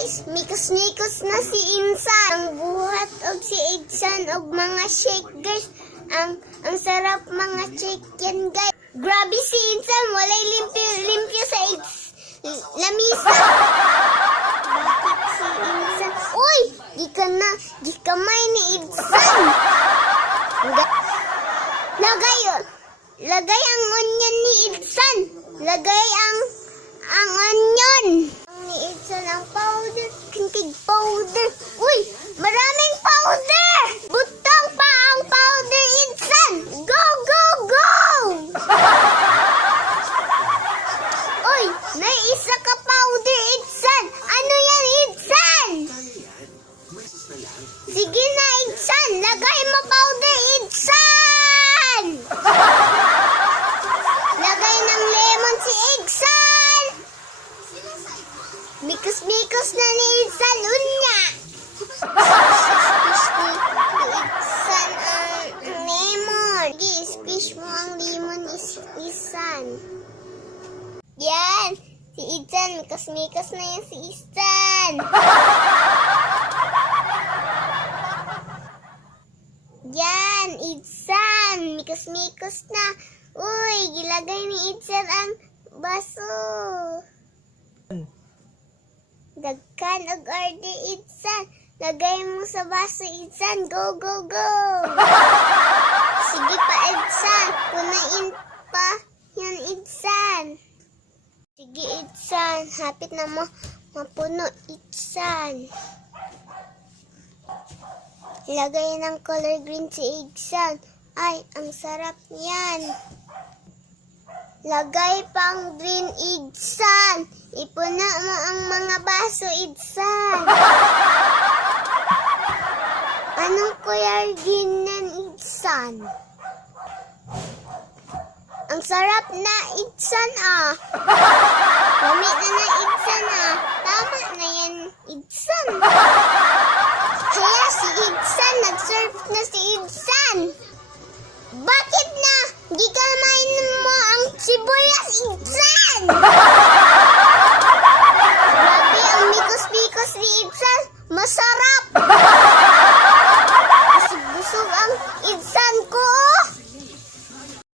guys, mikos-mikos na si Insan. Ang buhat og si Igsan og mga shakers. Ang sarap mga chicken guys. Grabe si Insan, walay limpyo sa lamisa. Bakit si Insan? Uy, gikamay ni Igsan. Lagay ang onion ni Igsan. Lagay ang onion. Ni Igsan ang powder, kintig powder. Uy, maraming powder! Butang pa ang powder, Igsan! Go, go, go! Uy, may isa ka powder, Igsan! Ano yan, Igsan? Sige na, Igsan! Lagay mo powder, Igsan! Lagay ng lemon si Igsan! Mikos-mikos na ni Igsan, unya! Igsan ang lemon. Sige, squish mo ang lemon, Igsan. Yan! Si Igsan, mikos-mikos na yan si Igsan. Yan, Igsan, mikos-mikos na. Uy, gilagay ni Igsan ang baso. Dagkan og order, Igsan. Lagay mo sa baso, Igsan. Go, go, go. Sige pa, Igsan. Punain pa yan, Igsan. Sige, Igsan. Hapit na mo mapuno, Igsan. Lagay ng color green si Igsan. Ay, ang sarap niyan. Lagay pang green, Igsan. Ipuna mo ang mga baso, Igsan. Anong color green nan, Igsan? Ang sarap na, Igsan, ah. Lamig na, Igsan, ah. Tama na yan, Igsan. Kaya si Igsan, nag-surf na si Igsan. Bakit na? Di ka main mo ang sibuyas, Igsan!